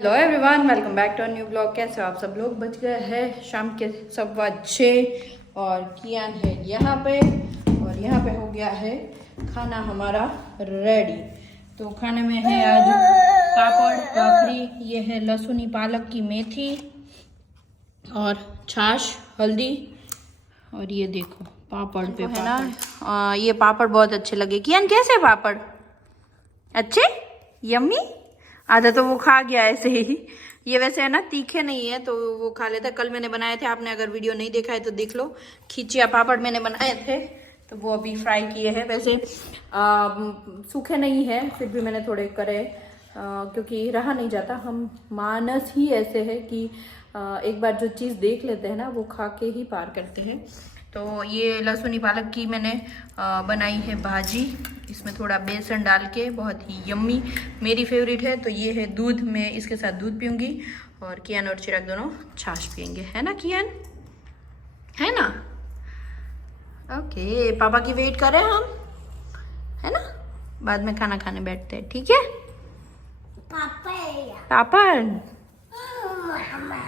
Hello everyone, welcome back to new blog. कैसे हो आप सब लोग? बज गए हैं शाम के 6:15 और कियान है यहाँ पे और यहाँ पे हो गया है खाना हमारा रेडी। तो खाने में है आज पापड़ भाखरी, ये है लहसुनी पालक की मेथी और छाछ हल्दी, और ये देखो पापड़ पे है ना। ये पापड़ बहुत अच्छे लगे। कियान कैसे पापड़? अच्छे, यम्मी। आधा तो वो खा गया ऐसे ही। ये वैसे है ना तीखे नहीं है तो वो खा लेता। कल मैंने बनाए थे, आपने अगर वीडियो नहीं देखा है तो देख लो। खिचिया पापड़ मैंने बनाए थे तो वो अभी फ्राई किए हैं। वैसे सूखे नहीं है, फिर भी मैंने थोड़े करे क्योंकि रहा नहीं जाता। हम मानस ही ऐसे है कि एक बार जो चीज़ देख लेते हैं ना वो खा के ही पार करते हैं। तो ये लहसुनी पालक की मैंने बनाई है भाजी, इसमें थोड़ा बेसन डाल के, बहुत ही यम्मी, मेरी फेवरेट है। तो ये है दूध, मैं इसके साथ दूध पीऊँगी और कियान और चिराग दोनों छाछ पियेंगे, है ना कियान? है ना? ओके, पापा की वेट कर रहे हैं हम, है ना? बाद में खाना खाने बैठते हैं, ठीक है? पापा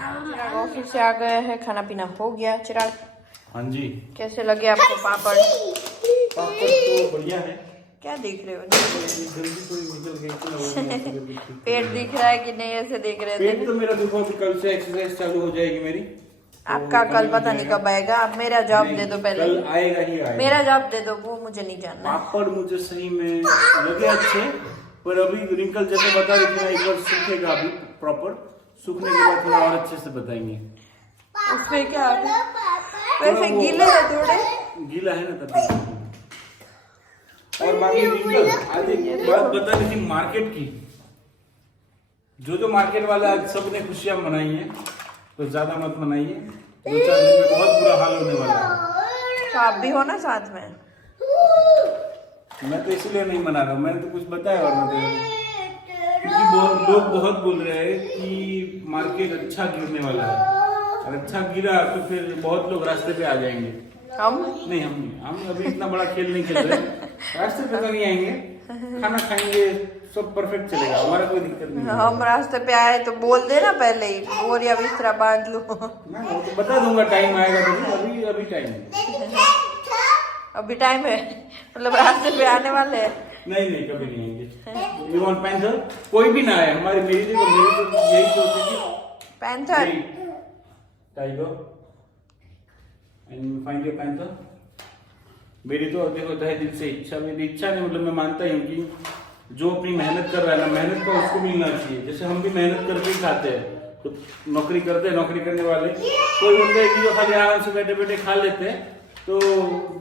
चिराग ऑफिस से आ गए हैं, खाना पीना हो गया। चिराग, हाँ जी, कैसे लगे आपको पापड़? पापड़ तो बढ़िया है। क्या देख रहे हो? जल्दी थोड़ी निकल गई। पेट दिख रहा है कि नहीं? ऐसे देख रहे थे। पेट तो मेरा देखो अभी कल से एक्सरसाइज चालू हो जाएगी मेरी। आपका कल पता नहीं कब आएगा। आप मेरा जॉब दे दो पहले। कल आएगा ही आएगा। मेरा जॉब दे दो, वो मुझे नहीं जानना। पापड़ मुझे सही में लगे अच्छे, पर अभी रिंकल जैसे बता रही थी ना, एक बार सूखेगा अभी प्रॉपर, सूखने के बाद थोड़ा और अच्छे से बताएंगे। उसमें क्या वैसे गीले है, थोड़े गीला है ना तभी। और बाकी रिंकल आज एक बात बता रही थी मार्केट की, जो मार्केट वाला आज सबने खुशियां मनाई है, तो ज्यादा मत मनाइए, 2-4 दिन में बहुत बुरा हाल होने वाला है। तो आप भी हो ना साथ में? मैं तो इसलिए नहीं मना रहा हूँ, मैंने तो कुछ बताया और क्योंकि लोग बहुत बोल रहे हैं कि मार्केट अच्छा गिरने वाला है, और अच्छा गिरा तो फिर बहुत लोग रास्ते पे आ जाएंगे। हम हम अभी इतना बड़ा खेल नहीं खेल रहे, रास्ते पे तो नहीं आएंगे, खाना खाएंगे, सब परफेक्ट चलेगा, हमारा कोई दिक्कत नहीं है। हम रास्ते पे आए तो बोल देना पहले ही, बोरिया बिस्तरा बांध लो। मैं तो बता दूंगा, टाइम आएगा तो। अभी टाइम है, अभी टाइम है, मतलब रास्ते पे आने वाले हैं। नहीं कभी नहीं आएंगे। You want panther? कोई भी ना आए, हमारी मेरी तो यही सोच है कि panther tiger and find your panther. मेरी तो देखो तहे दिल से इच्छा, मेरी इच्छा नहीं, मतलब मैं मानता हूँ कि जो अपनी मेहनत कर रहा है ना, मेहनत का उसको मिलना चाहिए। जैसे हम भी मेहनत करके ही खाते हैं, तो नौकरी करते हैं, नौकरी करने वाले कोई होते हैं कि जो खाली आराम से बैठे बैठे खा लेते हैं, तो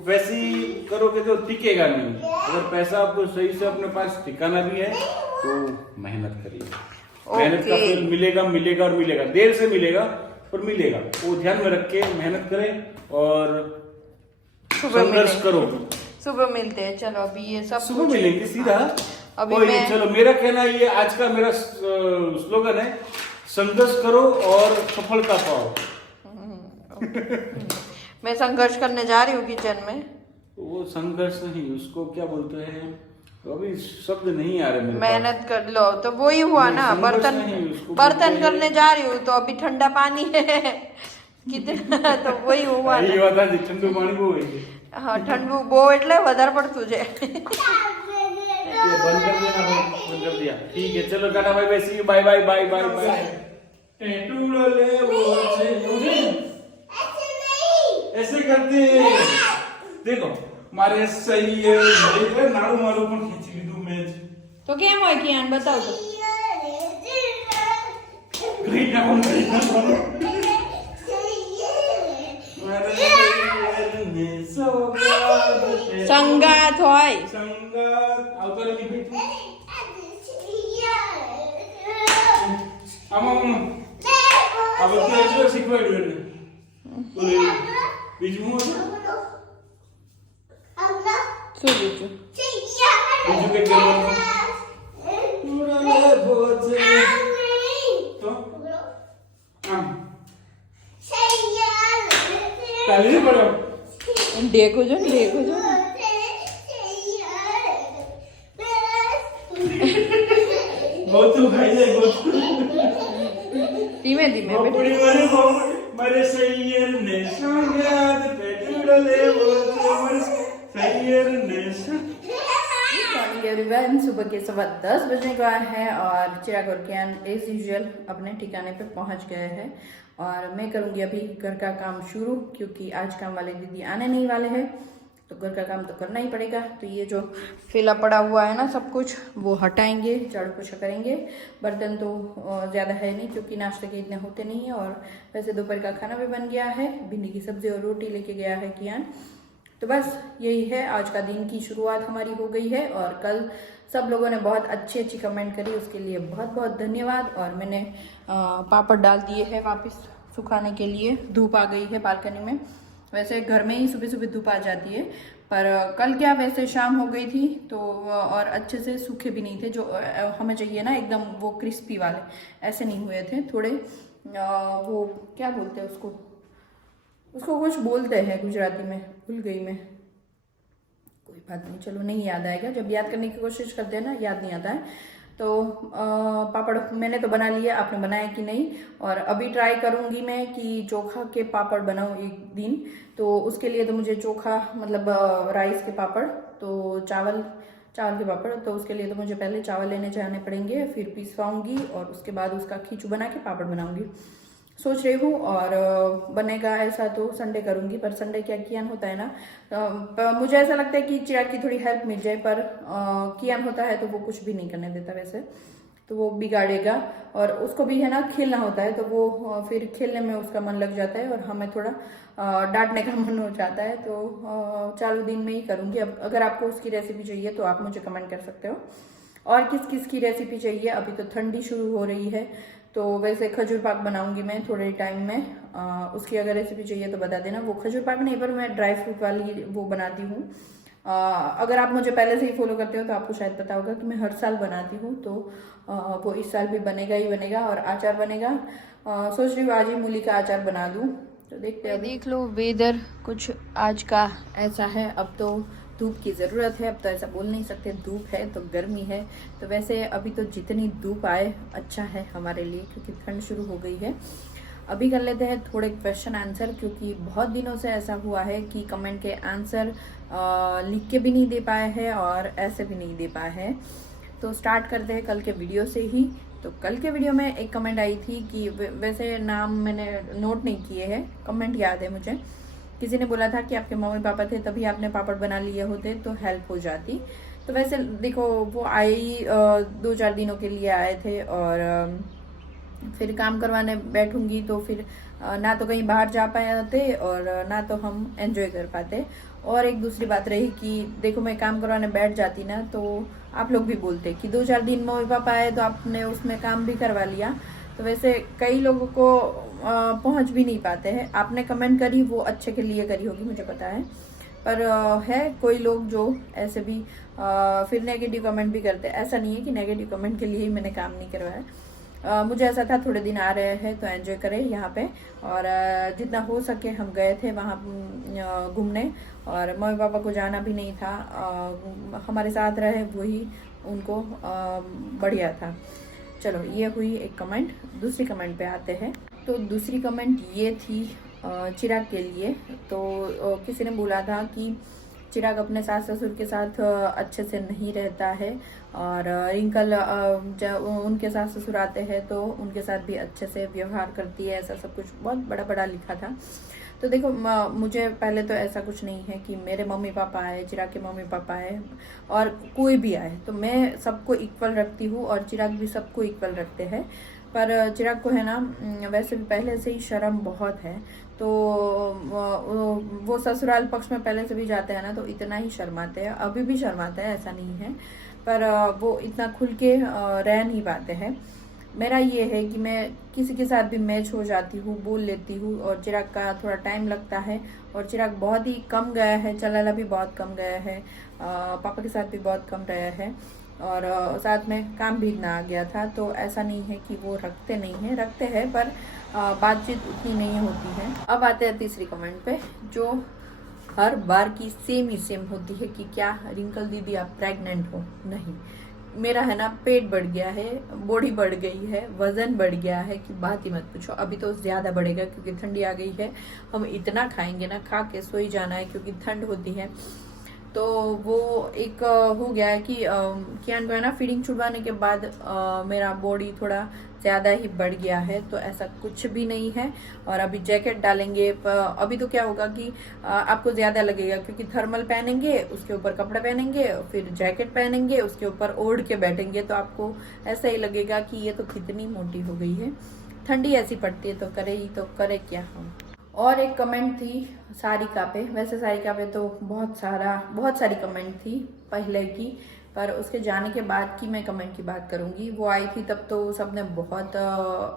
वैसे ही करोगे तो टिकेगा नहीं। अगर पैसा आपको सही से अपने पास टिकाना भी है तो मेहनत करिए। मेहनत का फल मिलेगा और मिलेगा, देर से मिलेगा पर मिलेगा, वो ध्यान में रख के मेहनत करें और संघर्ष करो। सुबह मिलते हैं, चलो अभी ये सब सुबह मिलेंगे सीधा। अभी मैं चलो, मेरा कहना ये आज का मेरा स्लोगन है, संघर्ष करो और सफलता पाओ। मैं संघर्ष करने जा रही हूँ किचन में। वो संघर्ष नहीं, उसको क्या बोलते हैं, तो अभी शब्द नहीं आ रहे मेरे मेहनत कर लो तो वो ही हुआ ना। बर्तन करने जा रही हूँ तो अभी ठंडा पानी है कितना, तो वही हुआ ना। ठंडू पानी वो हाँ, ठंडू बो એટલે વધારે પડતું છે। बंद कर दिया। ठीक है, चलो tata bye bye, see you, bye bye bye bye bye. Tattoo ले वो ऐसे करते देखो मारे सही है, नाड़ू मारू पण खींची લીધું મેં જ। તો કેમ હોય કિયાન બતાવ તો। સંગાત હોય, સંગાત આવતો રે ની આમાં હવે તો એટલું શીખવાડ્યું એને બોલે બીજું હું શું બીજું? બીજું કે કરવાનું તો આમ કાલી પડો देखो जो ગોતું ખાઈ જાય ગોતું धीमे धीमे मोपड़ी वाले हो मरे सैयर ने संगात पे डले वो मरे सैयर ने मॉर्निंग एवरीवन। सुबह के 10:15 बजने को आया है और चिराग और कियान एज यूजुअल अपने ठिकाने पे पहुंच गए हैं और मैं करूंगी अभी घर का काम शुरू, क्योंकि आज काम वाले दीदी आने नहीं वाले हैं तो घर का काम तो करना ही पड़ेगा। तो ये जो फैला पड़ा हुआ है ना सब कुछ वो हटाएंगे, झाड़ू पोछा करेंगे। बर्तन तो ज़्यादा है नहीं क्योंकि नाश्ते के इतने होते नहीं है, और वैसे दोपहर का खाना भी बन गया है, भिंडी की सब्जी और रोटी लेके गया है कियान। तो बस यही है, आज का दिन की शुरुआत हमारी हो गई है। और कल सब लोगों ने बहुत अच्छी कमेंट करी, उसके लिए बहुत बहुत धन्यवाद। और मैंने पापड़ डाल दिए हैं वापस सुखाने के लिए, धूप आ गई है बालकनी में। वैसे घर में ही सुबह सुबह धूप आ जाती है, पर कल क्या वैसे शाम हो गई थी तो और अच्छे से सूखे भी नहीं थे जो हमें चाहिए ना, एकदम वो क्रिस्पी वाले ऐसे नहीं हुए थे। थोड़े वो क्या बोलते हैं उसको कुछ बोलते हैं गुजराती में, भूल गई मैं। कोई बात नहीं, चलो नहीं याद आएगा, जब याद करने की कोशिश करते हैं ना याद नहीं आता है। तो पापड़ मैंने तो बना लिया, आपने बनाया कि नहीं। और अभी ट्राई करूंगी मैं कि चोखा के पापड़ बनाऊं एक दिन। तो उसके लिए तो मुझे चोखा मतलब राइस के पापड़, तो चावल के पापड़, तो उसके लिए तो मुझे पहले चावल लेने जाने पड़ेंगे, फिर पिसवाऊंगी और उसके बाद उसका खींचू बना के पापड़ बनाऊंगी सोच रही हूँ। और बनेगा ऐसा तो संडे करूंगी, पर संडे क्या कियान होता है ना, मुझे ऐसा लगता है कि चिराग की थोड़ी हेल्प मिल जाए, पर कियान होता है तो वो कुछ भी नहीं करने देता वैसे, तो वो बिगाड़ेगा। और उसको भी है ना खेलना होता है, तो वो फिर खेलने में उसका मन लग जाता है और हमें थोड़ा डांटने का मन हो जाता है। तो चालू दिन में ही करूँगी। अब अगर आपको उसकी रेसिपी चाहिए तो आप मुझे कमेंट कर सकते हो। और किस किस की रेसिपी चाहिए, अभी तो ठंडी शुरू हो रही है, तो वैसे खजूर पाक बनाऊंगी मैं थोड़े टाइम में। उसकी अगर रेसिपी चाहिए तो बता देना। वो खजूर पाक नहीं, पर मैं ड्राई फ्रूट वाली वो बनाती हूँ। अगर आप मुझे पहले से ही फॉलो करते हो तो आपको शायद पता होगा कि मैं हर साल बनाती हूँ, तो वो इस साल भी बनेगा ही बनेगा। और अचार बनेगा, सोच रही हूँ आज ही मूली का अचार बना दूँ, तो देखते हैं। देख लो वेदर कुछ आज का ऐसा है। अब तो धूप की ज़रूरत है, अब तो ऐसा बोल नहीं सकते धूप है तो गर्मी है। तो वैसे अभी तो जितनी धूप आए अच्छा है हमारे लिए, क्योंकि ठंड शुरू हो गई है। अभी कर लेते हैं थोड़े क्वेश्चन आंसर, क्योंकि बहुत दिनों से ऐसा हुआ है कि कमेंट के आंसर लिख के भी नहीं दे पाए हैं और ऐसे भी नहीं दे पाए हैं। तो स्टार्ट करते हैं कल के वीडियो से ही। तो कल के वीडियो में एक कमेंट आई थी कि वैसे नाम मैंने नोट नहीं किए हैं, कमेंट याद है मुझे। किसी ने बोला था कि आपके मम्मी पापा थे तभी आपने पापड़ बना लिए होते तो हेल्प हो जाती। तो वैसे देखो वो आए ही 2-4 दिनों के लिए आए थे, और फिर काम करवाने बैठूंगी तो फिर ना तो कहीं बाहर जा पाते और ना तो हम एंजॉय कर पाते। और एक दूसरी बात रही कि देखो मैं काम करवाने बैठ जाती ना तो आप लोग भी बोलते कि 2-4 दिन मम्मी पापा आए तो आपने उसमें काम भी करवा लिया। तो वैसे कई लोगों को पहुंच भी नहीं पाते हैं। आपने कमेंट करी वो अच्छे के लिए करी होगी मुझे पता है, पर है कोई लोग जो ऐसे भी फिर नेगेटिव कमेंट भी करते हैं। ऐसा नहीं है कि नेगेटिव कमेंट के लिए ही मैंने काम नहीं करवाया। मुझे ऐसा था थोड़े दिन आ रहे हैं तो एंजॉय करें यहाँ पे, और जितना हो सके हम गए थे वहाँ घूमने। और मम्मी पापा को जाना भी नहीं था, हमारे साथ रहे वही उनको बढ़िया था। चलो ये हुई एक कमेंट। दूसरी कमेंट पे आते हैं। तो दूसरी कमेंट ये थी चिराग के लिए। तो किसी ने बोला था कि चिराग अपने सास ससुर के साथ अच्छे से नहीं रहता है, और रिंकल जब उनके सास ससुर आते हैं तो उनके साथ भी अच्छे से व्यवहार करती है, ऐसा सब कुछ बहुत बड़ा बड़ा लिखा था। तो देखो मुझे पहले तो ऐसा कुछ नहीं है कि मेरे मम्मी पापा आए, चिराग के मम्मी पापा आए और कोई भी आए तो मैं सबको इक्वल रखती हूँ, और चिराग भी सबको इक्वल रखते हैं। पर चिराग को है ना वैसे भी पहले से ही शर्म बहुत है, तो वो ससुराल पक्ष में पहले से भी जाते हैं ना तो इतना ही शर्माते हैं, अभी भी शर्माते हैं ऐसा नहीं है, पर वो इतना खुल के रह नहीं पाते हैं। मेरा ये है कि मैं किसी के साथ भी मैच हो जाती हूँ, बोल लेती हूँ, और चिराग का थोड़ा टाइम लगता है। और चिराग बहुत ही कम गया है, चलाला भी बहुत कम गया है, पापा के साथ भी बहुत कम रहा है, और साथ में काम भी इतना आ गया था। तो ऐसा नहीं है कि वो रखते नहीं हैं, रखते हैं, पर बातचीत उतनी नहीं होती है। अब आते हैं तीसरी कमेंट पे, जो हर बार की सेम ही सेम होती है कि क्या रिंकल दीदी आप प्रेग्नेंट हो? नहीं, मेरा है ना पेट बढ़ गया है, बॉडी बढ़ गई है, वजन बढ़ गया है कि बात ही मत पूछो। अभी तो ज़्यादा बढ़ेगा क्योंकि ठंडी आ गई है। हम इतना खाएंगे ना, खा के सो ही जाना है क्योंकि ठंड होती है। तो वो एक हो गया है कि कियान को है ना फीडिंग छुड़वाने के बाद मेरा बॉडी थोड़ा ज़्यादा ही बढ़ गया है। तो ऐसा कुछ भी नहीं है। और अभी जैकेट डालेंगे। अभी तो क्या होगा कि आपको ज़्यादा लगेगा क्योंकि थर्मल पहनेंगे, उसके ऊपर कपड़े पहनेंगे, फिर जैकेट पहनेंगे, उसके ऊपर ओढ़ के बैठेंगे तो आपको ऐसा ही लगेगा कि ये तो कितनी मोटी हो गई है। ठंडी ऐसी पड़ती है तो करे ही, तो करे क्या हम। और एक कमेंट थी सारिका पे। वैसे सारिका पे तो बहुत सारी कमेंट थी पहले की, पर उसके जाने के बाद की मैं कमेंट की बात करूंगी। वो आई थी तब तो सबने बहुत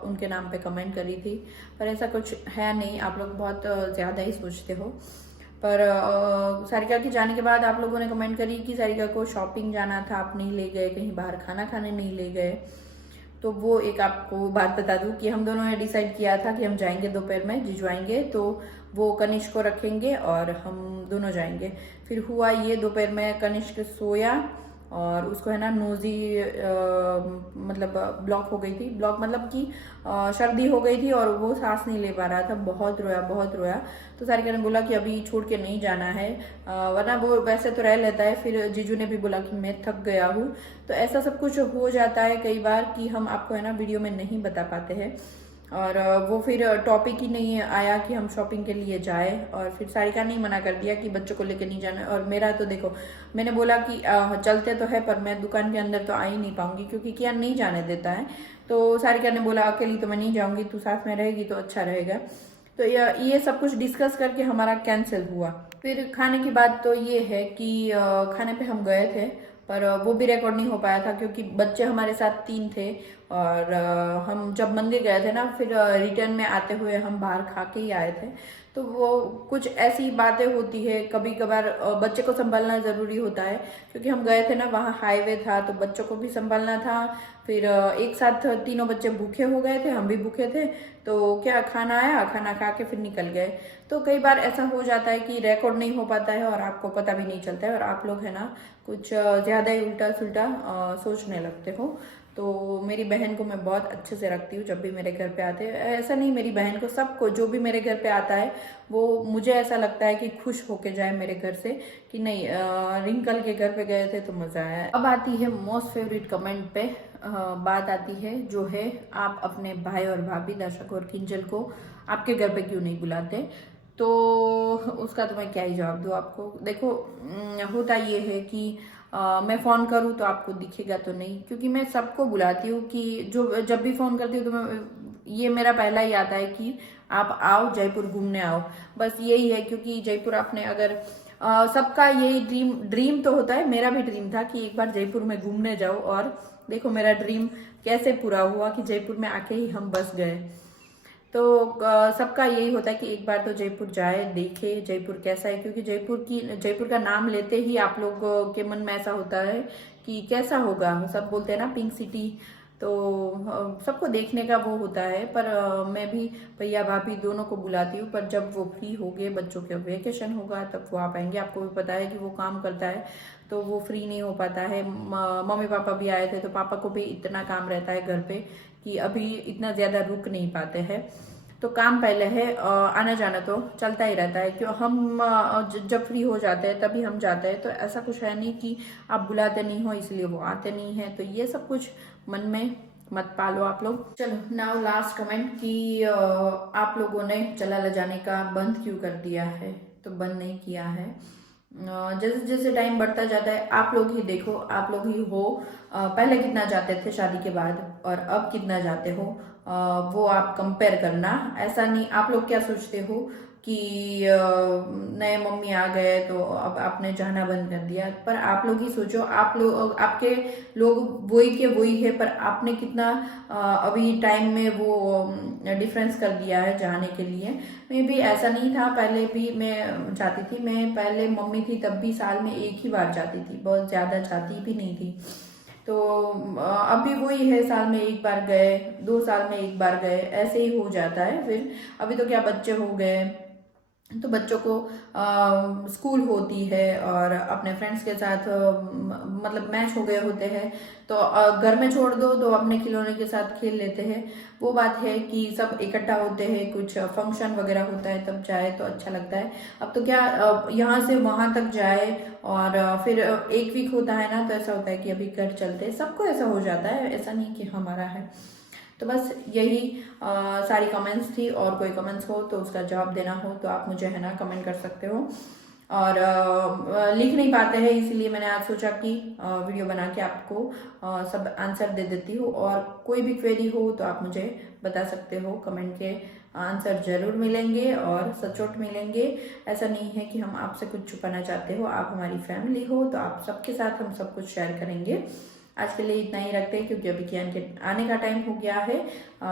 उनके नाम पे कमेंट करी थी, पर ऐसा कुछ है नहीं। आप लोग बहुत ज़्यादा ही सोचते हो। पर सारिका के जाने के बाद आप लोगों ने कमेंट करी कि सारिका को शॉपिंग जाना था, आप नहीं ले गए, कहीं बाहर खाना खाने नहीं ले गए। तो वो एक आपको बात बता दूं कि हम दोनों ने डिसाइड किया था कि हम जाएंगे दोपहर में, जीजू आएंगे तो वो कनिष्क को रखेंगे और हम दोनों जाएंगे। फिर हुआ ये, दोपहर में कनिष्क सोया और उसको है ना नोजी मतलब ब्लॉक हो गई थी। ब्लॉक मतलब कि सर्दी हो गई थी और वो सांस नहीं ले पा रहा था। बहुत रोया। तो सारिका ने बोला कि अभी छोड़ के नहीं जाना है, वरना वो वैसे तो रह लेता है। फिर जीजू ने भी बोला कि मैं थक गया हूँ। तो ऐसा सब कुछ हो जाता है कई बार कि हम आपको है ना वीडियो में नहीं बता पाते हैं। और वो फिर टॉपिक ही नहीं आया कि हम शॉपिंग के लिए जाए। और फिर सारिका ने मना कर दिया कि बच्चों को लेकर नहीं जाना। और मेरा तो देखो, मैंने बोला कि चलते तो है पर मैं दुकान के अंदर तो आ ही नहीं पाऊंगी क्योंकि क्या नहीं जाने देता है। तो सारिका ने बोला अकेली तो मैं नहीं जाऊंगी, तू साथ में रहेगी तो अच्छा रहेगा। तो ये सब कुछ डिस्कस करके हमारा कैंसिल हुआ। फिर खाने की बात तो ये है कि खाने पे हम गए थे पर वो भी रिकॉर्ड नहीं हो पाया था क्योंकि बच्चे हमारे साथ 3 थे। और हम जब मंदिर गए थे ना, फिर रिटर्न में आते हुए हम बाहर खा के ही आए थे। तो वो कुछ ऐसी बातें होती है, कभी कभार बच्चे को संभालना ज़रूरी होता है क्योंकि हम गए थे ना, वहाँ हाईवे था तो बच्चों को भी संभालना था। फिर एक साथ तीनों बच्चे भूखे हो गए थे, हम भी भूखे थे। तो क्या खाना आया, खाना खा के फिर निकल गए। तो कई बार ऐसा हो जाता है कि रिकॉर्ड नहीं हो पाता है और आपको पता भी नहीं चलता है और आप लोग है ना कुछ ज़्यादा ही उल्टा सुल्टा सोचने लगते हो। तो मेरी बहन को मैं बहुत अच्छे से रखती हूँ जब भी मेरे घर पे आते हैं। ऐसा नहीं, मेरी बहन को, सबको जो भी मेरे घर पे आता है वो मुझे ऐसा लगता है कि खुश होके जाए मेरे घर से कि नहीं रिंकल के घर पे गए थे तो मज़ा आया। अब आती है मोस्ट फेवरेट कमेंट पे बात आती है, जो है आप अपने भाई और भाभी दर्शक और किंजल को आपके घर पे क्यों नहीं बुलाते। तो उसका तो मैं क्या ही जवाब दूँ आपको। देखो होता ये है कि मैं फ़ोन करूँ तो आपको दिखेगा तो नहीं, क्योंकि मैं सबको बुलाती हूँ कि जो जब भी फ़ोन करती हूँ तो मैं ये मेरा पहला ही आता है कि आप आओ जयपुर घूमने आओ। बस यही है क्योंकि जयपुर आपने अगर सबका यही ड्रीम तो होता है, मेरा भी ड्रीम था कि एक बार जयपुर में घूमने जाओ। और देखो मेरा ड्रीम कैसे पूरा हुआ कि जयपुर में आके ही हम बस गए। तो सबका यही होता है कि एक बार तो जयपुर जाए, देखे जयपुर कैसा है, क्योंकि जयपुर का नाम लेते ही आप लोगों के मन में ऐसा होता है कि कैसा होगा। सब बोलते हैं ना पिंक सिटी, तो सबको देखने का वो होता है। पर मैं भी भैया भाभी दोनों को बुलाती हूँ, पर जब वो फ्री हो गए, बच्चों के वेकेशन होगा तब वो आ पाएंगे। आपको भी पता है कि वो काम करता है तो वो फ्री नहीं हो पाता है। मम्मी पापा भी आए थे तो पापा को भी इतना काम रहता है घर पे कि अभी इतना ज़्यादा रुक नहीं पाते हैं। तो काम पहले है, आना जाना तो चलता ही रहता है। क्यों हम जब फ्री हो जाते हैं तभी हम जाते हैं। तो ऐसा कुछ है नहीं कि आप बुलाते नहीं हो इसलिए वो आते नहीं हैं। तो ये सब कुछ मन में मत पालो आप लोग। चलो नाउ लास्ट कमेंट कि आप लोगों ने चला ले जाने का बंद क्यों कर दिया है। तो बंद नहीं किया है, जैसे जैसे टाइम बढ़ता जाता है आप लोग ही देखो, आप लोग ही हो। पहले कितना जाते थे शादी के बाद और अब कितना जाते हो, वो आप कंपेयर करना। ऐसा नहीं, आप लोग क्या सोचते हो कि नए मम्मी आ गए तो अब आपने जाना बंद कर दिया। पर आप लोग ही सोचो, आप लोग, आपके लोग वही के वही है, पर आपने कितना अभी टाइम में वो डिफरेंस कर दिया है जाने के लिए। मैं भी ऐसा नहीं था, पहले भी मैं जाती थी। मैं पहले मम्मी थी तब भी साल में एक ही बार जाती थी, बहुत ज़्यादा जाती भी नहीं थी। तो अभी वही है, साल में एक बार गए, 2 साल में एक बार गए, ऐसे ही हो जाता है। फिर अभी तो क्या बच्चे हो गए तो बच्चों को स्कूल होती है और अपने फ्रेंड्स के साथ मतलब मैच हो गए होते हैं, तो घर में छोड़ दो तो अपने खिलौने के साथ खेल लेते हैं। वो बात है कि सब इकट्ठा होते हैं, कुछ फंक्शन वगैरह होता है तब जाए तो अच्छा लगता है। अब तो क्या यहाँ से वहाँ तक जाए और फिर एक वीक होता है ना, तो ऐसा होता है कि अभी घर चलते हैं। सबको ऐसा हो जाता है, ऐसा नहीं कि हमारा है। तो बस यही सारी कमेंट्स थी, और कोई कमेंट्स हो तो उसका जवाब देना हो तो आप मुझे है ना कमेंट कर सकते हो। और लिख नहीं पाते हैं, इसीलिए मैंने आज सोचा कि वीडियो बना के आपको सब आंसर दे देती हूँ। और कोई भी क्वेरी हो तो आप मुझे बता सकते हो, कमेंट के आंसर जरूर मिलेंगे और सचोट मिलेंगे। ऐसा नहीं है कि हम आपसे कुछ छुपाना चाहते हो, आप हमारी फैमिली हो तो आप सबके साथ हम सब कुछ शेयर करेंगे। आज के लिए इतना ही रखते हैं, क्योंकि अभी कियान के आने का टाइम हो गया है।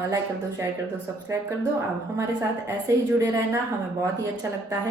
लाइक कर दो, शेयर कर दो, सब्सक्राइब कर दो। आप हमारे साथ ऐसे ही जुड़े रहना, हमें बहुत ही अच्छा लगता है।